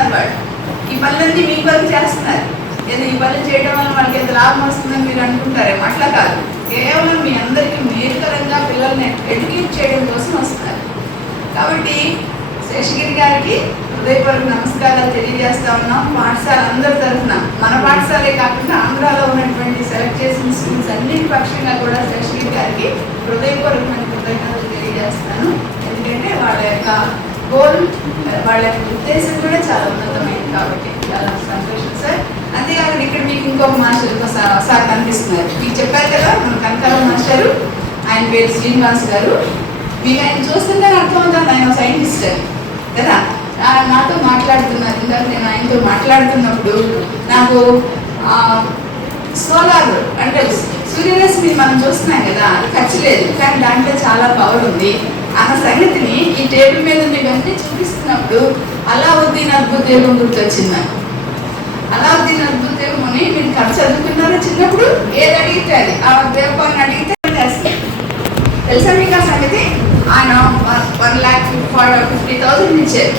చేస్తున్నారు. వాళ్ళు ఈ పనులన్నీ మీ కొరకు చేస్తున్నారు. ఏదో ఈ పనులు చేయడం వల్ల వాళ్ళకి ఎంత లాభం వస్తుందని మీరు అనుకుంటారేమో. అట్లా కాదు, కేవలం మీ అందరికీ మేలుకరంగా పిల్లల్ని ఎడ్యుకేట్ చేయడం కోసం వస్తున్నారు. కాబట్టి శేషగిరి గారికి హృదయపూర్వక నమస్కారాలు తెలియజేస్తా ఉన్నాం. పాఠశాల అందరి తరఫున, మన పాఠశాలే కాకుండా ఆంధ్రాలో ఉన్నటువంటి సెలెక్ట్ చేసిన స్కూల్స్ అన్నింటి పక్షంగా కూడా శేషగిరి గారికి హృదయపూర్వకమైన కృతజ్ఞతలు తెలియజేస్తాను. ఎందుకంటే వాళ్ళ యొక్క గోల్, వాళ్ళ యొక్క ఉద్దేశం కూడా చాలా ఉన్నతమైంది. కాబట్టి చాలా సంతోషం సార్. అంతేకాకుండా ఇక్కడ మీకు ఇంకొక మాస్టర్ సార్ కనిపిస్తున్నారు. మీకు చెప్పారు కదా మన కనకాల మాస్టరు, ఆయన పేరు శ్రీనివాస్ గారు. మీకు ఆయన చూస్తుంటే అర్థమవుతుంది ఆయన సైంటిస్ట్ కదా. నాతో మాట్లాడుతున్నారు. ఇందాక నేను ఆయనతో మాట్లాడుతున్నప్పుడు నాకు సోలార్ అంటే సూర్యరశ్మి మనం చూస్తున్నాం కదా, అది ఖర్చు లేదు, కానీ దాంట్లో చాలా పవర్ ఉంది అన్న సంగతిని ఈ టేబుల్ మీద మీవన్నీ చూపిస్తున్నప్పుడు అలావుద్దీన్ అద్భుతేమో గుర్తొచ్చింది నాకు. అలావుద్దీన్ అద్భుతేమోని మీరు ఖర్చు చదువుకున్నారో చిన్నప్పుడు, ఏది అడిగితే అది ఆ దేవపాన్ని అడిగితే తెలుసా మీకు ఆ సంగతి? ఆయన 1,50,000 ఇచ్చారు.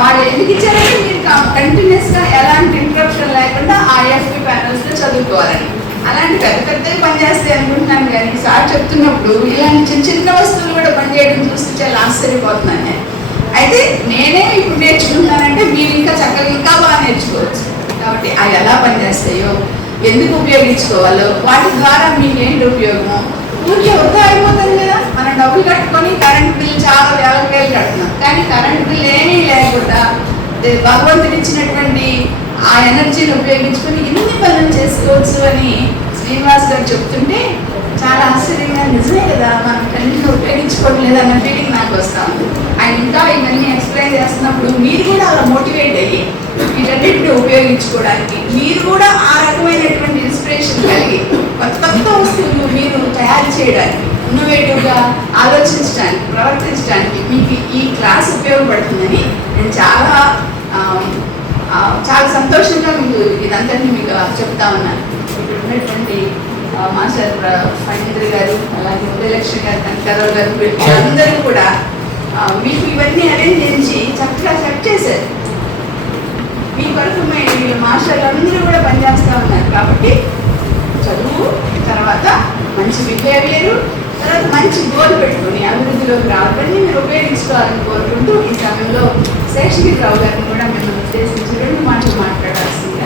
వాళ్ళు ఎందుకు ఇచ్చారంటే మీరు కంటిన్యూస్గా ఎలాంటి ఇంటరప్షన్ లేకుండా ఆ IFP ప్యానల్స్లో చదువుకోవాలని. అలాంటి పెద్ద పెద్దవి పనిచేస్తాయి అనుకుంటున్నాను, కానీ సార్ చెప్తున్నప్పుడు ఇలాంటి చిన్న చిన్న వస్తువులు కూడా పనిచేయడం చూస్తే చాలా ఆశ్చర్యపోతున్నాను నేను. అయితే నేనే ఇప్పుడు నేర్చుకుంటున్నానంటే మీరు ఇంకా చక్కగా ఇంకా బాగా నేర్చుకోవచ్చు. కాబట్టి అవి ఎలా పనిచేస్తాయో, ఎందుకు ఉపయోగించుకోవాలో, వాటి ద్వారా మీకు ఏంటి ఉపయోగమో, ఊరికే వృధా అయిపోతుంది కదా. మనం డబ్బులు కట్టుకొని కరెంట్ బిల్ చాలా వేల వేలు కడుతున్నాం, కానీ కరెంట్ బిల్ ఏమీ లేకుండా భగవంతుడు ఇచ్చినటువంటి ఆ ఎనర్జీని ఉపయోగించుకొని ఇన్ని పనులు చేసుకోవచ్చు అని శ్రీనివాస్ గారు చెప్తుంటే చాలా ఆశ్చర్యంగా, నిజమే కదా, మనం కరెంట్ని ఉపయోగించుకోవట్లేదు అన్న ఫీలింగ్ నాకు వస్తా ఉంది. ఆయన ఇంకా ఇవన్నీ ఎక్స్ప్లెయిన్ చేస్తున్నప్పుడు మీరు కూడా అలా మోటివేట్ అయ్యి వీటన్నిటిని ఉపయోగించుకోవడానికి, మీరు కూడా ఆ రకమైనటువంటి ఇన్స్పిరేషన్ కలిగి కొత్త కొత్త వస్తువులు మీరు తయారు చేయడానికి, ఇన్నోవేటివ్గా ఆలోచించడానికి, ప్రవర్తించడానికి మీకు ఈ క్లాస్ ఉపయోగపడుతుందని నేను చాలా సంతోషంగా మీకు ఇదంతా మీకు చెప్తా ఉన్నాను. ఇక్కడ ఉన్నటువంటి మాస్టర్ ఫణీంద్ర గారు, అలాగే ఉదయలక్ష్మి గారు, కనకారావు గారు, అందరూ కూడా మీకు ఇవన్నీ అరేంజ్ చేసి చక్కగా సెట్ చేశారు. మీ కొరకు వీళ్ళ మాస్టర్లు అందరూ కూడా పనిచేస్తూ ఉన్నారు. కాబట్టి చదువు తర్వాత మంచి బిహేవియరు, తర్వాత మంచి గోల్ పెట్టుకుని అభివృద్ధిలోకి రావాలని మీరు ఉపయోగించుకోవాలని కోరుకుంటూ ఈ సమయంలో శేషగిరిరావు గారిని కూడా మేము ఉద్దేశించి 2 మాటలు మాట్లాడాల్సింది.